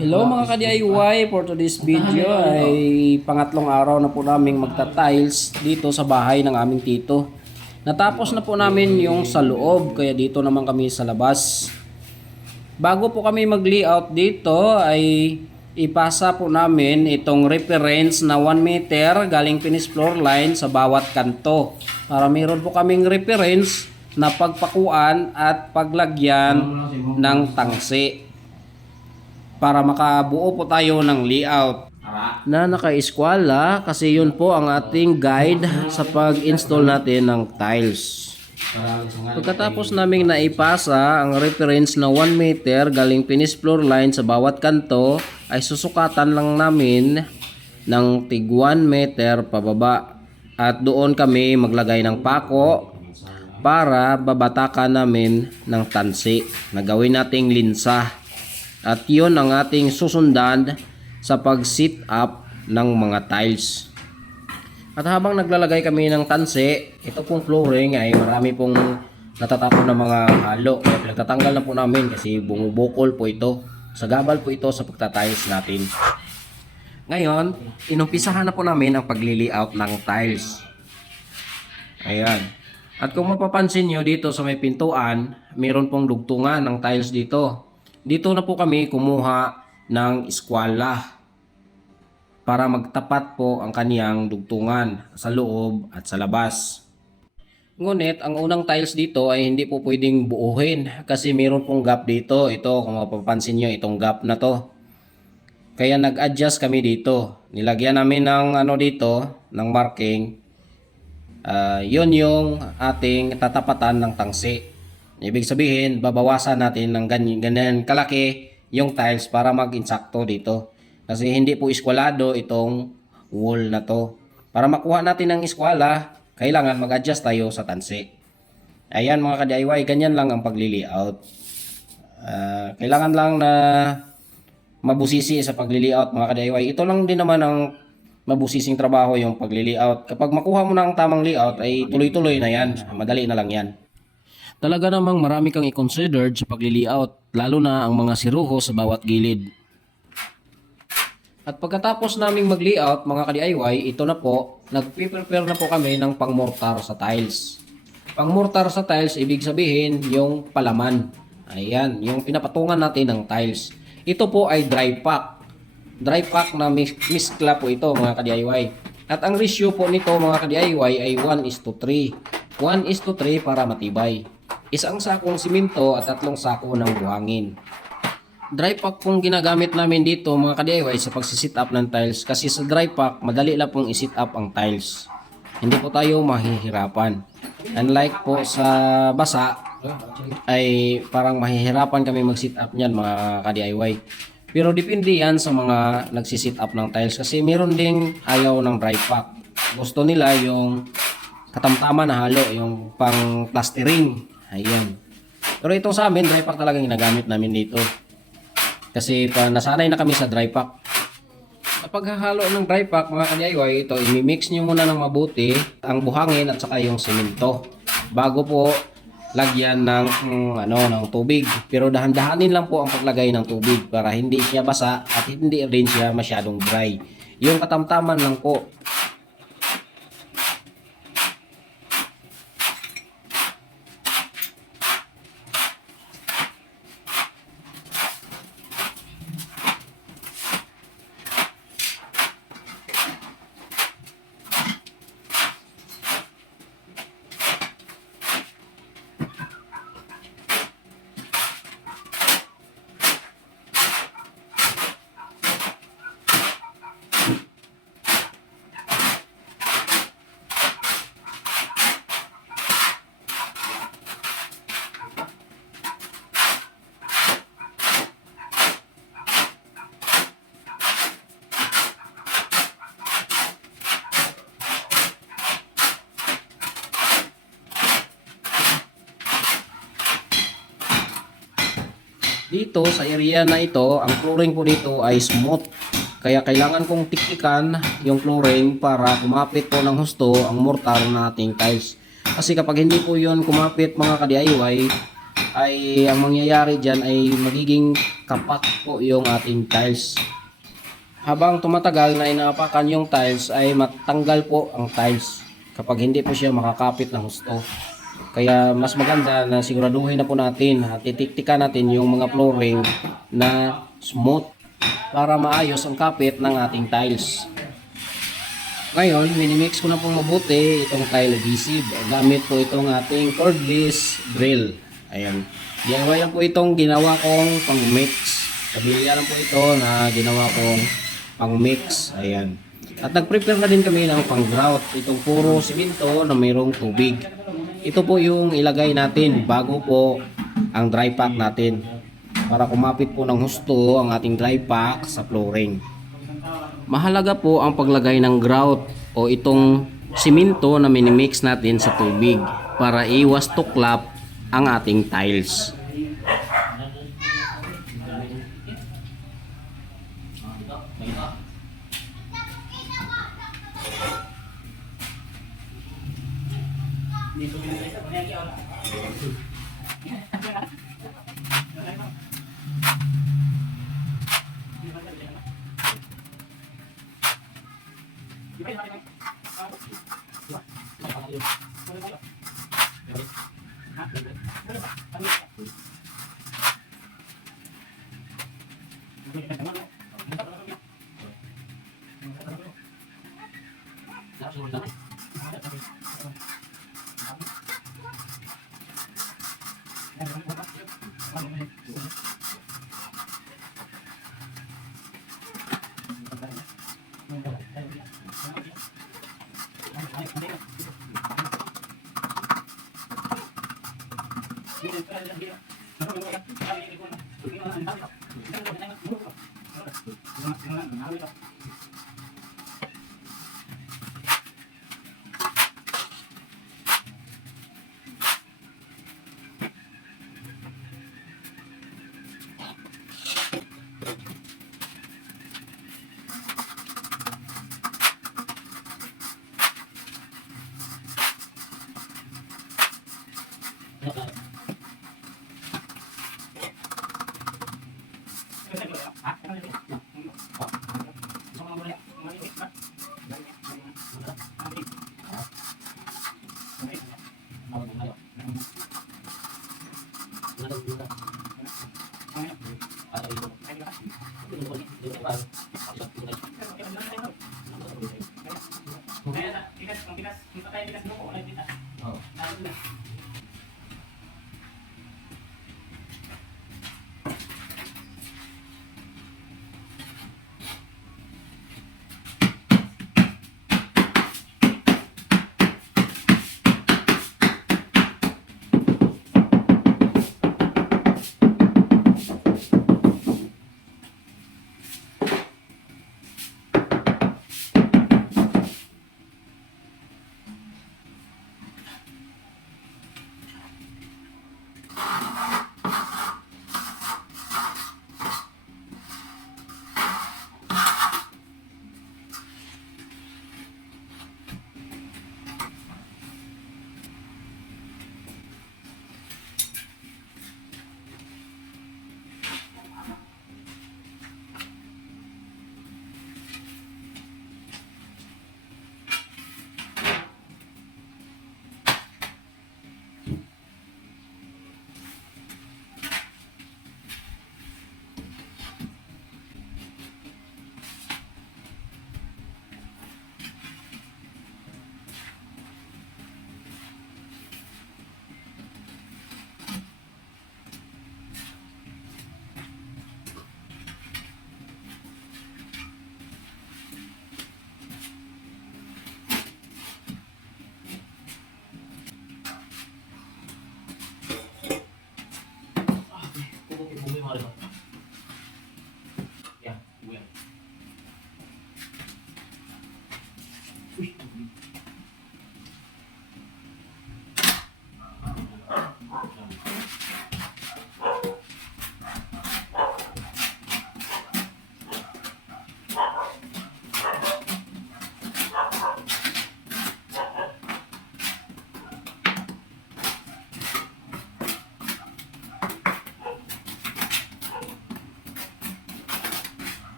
Hello mga ka-DIY, for today's video ay pangatlong araw na po namin magta-tiles dito sa bahay ng aming tito. Natapos na po namin yung sa loob, kaya dito naman kami sa labas. Bago po kami mag-layout dito ay ipasa po namin itong reference na 1 meter galing finish floor line sa bawat kanto. Para meron po kaming reference na pagpakuan at paglagyan ng tangsi, para makabuo po tayo ng layout na naka-eskwala, kasi yun po ang ating guide sa pag-install natin ng tiles. Pagkatapos naming naipasa ang reference na 1 meter galing finish floor line sa bawat kanto, ay susukatan lang namin ng tig 1 meter pababa, at doon kami maglagay ng pako para babatakan namin ng tansi na gawin nating linsa. At yun ang ating susundan sa pag-sit up ng mga tiles. At habang naglalagay kami ng tansi, ito pong flooring ay marami pong natatapon na mga halo. Kaya pinagtatanggal na po namin kasi bumubukol po ito. Sagabal po ito sa pagtatiles natin. Ngayon, inumpisahan na po namin ang pagli-layout ng tiles. Ayan. At kung mapapansin nyo dito sa may pintuan, mayroon pong dugtungan ng tiles dito. Dito na po kami kumuha ng eskwala para magtapat po ang kaniyang dugtungan sa loob at sa labas. Ngunit ang unang tiles dito ay hindi po pwedeng buuhin kasi mayroon pong gap dito. Ito, kung mapapansin nyo, itong gap na to. Kaya nag-adjust kami dito. Nilagyan namin ng dito, ng marking. Yun yung ating tatapatan ng tangsi. Ibig sabihin, babawasan natin ng ganyan kalaki yung tiles para mag-insakto dito. Kasi hindi po eskwalado itong wall na to. Para makuha natin ng eskwala, kailangan mag-adjust tayo sa tansi. Ayan mga ka-DIY, ganyan lang ang pagli-layout. Kailangan lang na mabusisi sa pagli-layout mga ka-DIY. Ito lang din naman ang mabusising trabaho, yung pagli-layout. Kapag makuha mo na ang tamang layout, ay tuloy-tuloy na yan. Madali na lang yan. Talaga namang marami kang i-consider sa pagli-layout, lalo na ang mga siruho sa bawat gilid. At pagkatapos naming mag-layout mga ka-DIY, ito na po, nag-prepare na po kami ng pang-mortar sa tiles. Pang-mortar sa tiles, ibig sabihin yung palaman. Ayan, yung pinapatungan natin ng tiles. Ito po ay dry pack. Dry pack na miskla po ito mga ka-DIY. At ang ratio po nito mga ka-DIY ay 1:3. 1:3 para matibay. Isang sakong simento at 3 sako ng buhangin. Dry pack pong ginagamit namin dito mga ka-DIY sa pagsisit up ng tiles, kasi sa dry pack madali lang pong isit up ang tiles. Hindi po tayo mahihirapan. Unlike po sa basa ay parang mahihirapan kami mag-sit up niyan mga ka-DIY. Pero depende yan sa mga nagsisit up ng tiles, kasi meron ding ayaw ng dry pack. Gusto nila yung katamtaman na halo, yung pang plastering. Ayan. Pero itong sa amin, dry pack talagang ginagamit namin dito. Kasi nasanay na kami sa dry pack. Kapag hahalo ng dry pack mga ka-DIY, ito i-mix nyo muna ng mabuti ang buhangin at saka yung semento bago po lagyan ng tubig. Pero dahan-dahanin lang po ang paglagay ng tubig para hindi siya basa at hindi rin siya masyadong dry. Yung katamtaman lang po. Dito sa area na ito, ang flooring po dito ay smooth. Kaya kailangan kong tiktikan yung flooring para kumapit po ng husto ang mortar na ating tiles. Kasi kapag hindi po yun kumapit mga ka-DIY, ay ang mangyayari dyan ay magiging kapak po yung ating tiles. Habang tumatagal na inaapakan yung tiles ay matanggal po ang tiles kapag hindi po siya makakapit ng husto. Kaya mas maganda na siguraduhin na po natin at titiktikan natin yung mga flooring na smooth para maayos ang kapit ng ating tiles. Ngayon, minimix ko na pong mabuti itong tile adhesive. Gamit po itong ating cordless drill. Ayan. DIY lang po itong ginawa kong pang-mix. Kabilya lang po ito na ginawa kong pang-mix. Ayan. At nag-prepare na din kami ng pang-grout. Itong puro simento na mayroong tubig. Ito po yung ilagay natin bago po ang dry pack natin. Para kumapit po ng husto ang ating dry pack sa flooring. Mahalaga po ang paglagay ng grout o itong simento na minimix natin sa tubig para iwas tuklap ang ating tiles.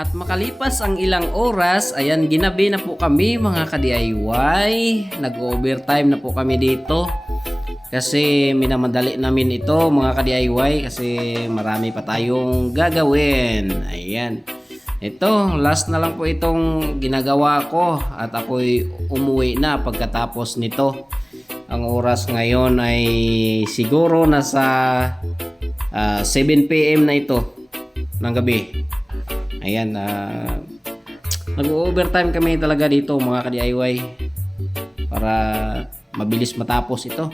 At makalipas ang ilang oras, ayan, ginabi na po kami mga ka-DIY. Nag-overtime na po kami dito. Kasi minamadali namin ito mga ka-DIY kasi marami pa tayong gagawin. Ayan. Ito, last na lang po itong ginagawa ko at ako'y umuwi na pagkatapos nito. Ang oras ngayon ay siguro nasa 7 PM na ito ng gabi. Ayan, nag-overtime kami talaga dito mga ka-DIY para mabilis matapos ito.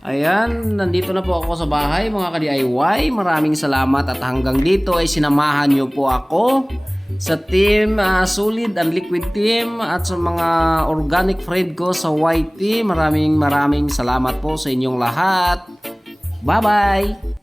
Ayan, nandito na po ako sa bahay mga ka-DIY. Maraming salamat at hanggang dito ay sinamahan nyo po ako sa team Solid and Liquid Team at sa mga organic friend ko sa YT. Maraming salamat po sa inyong lahat. Bye-bye!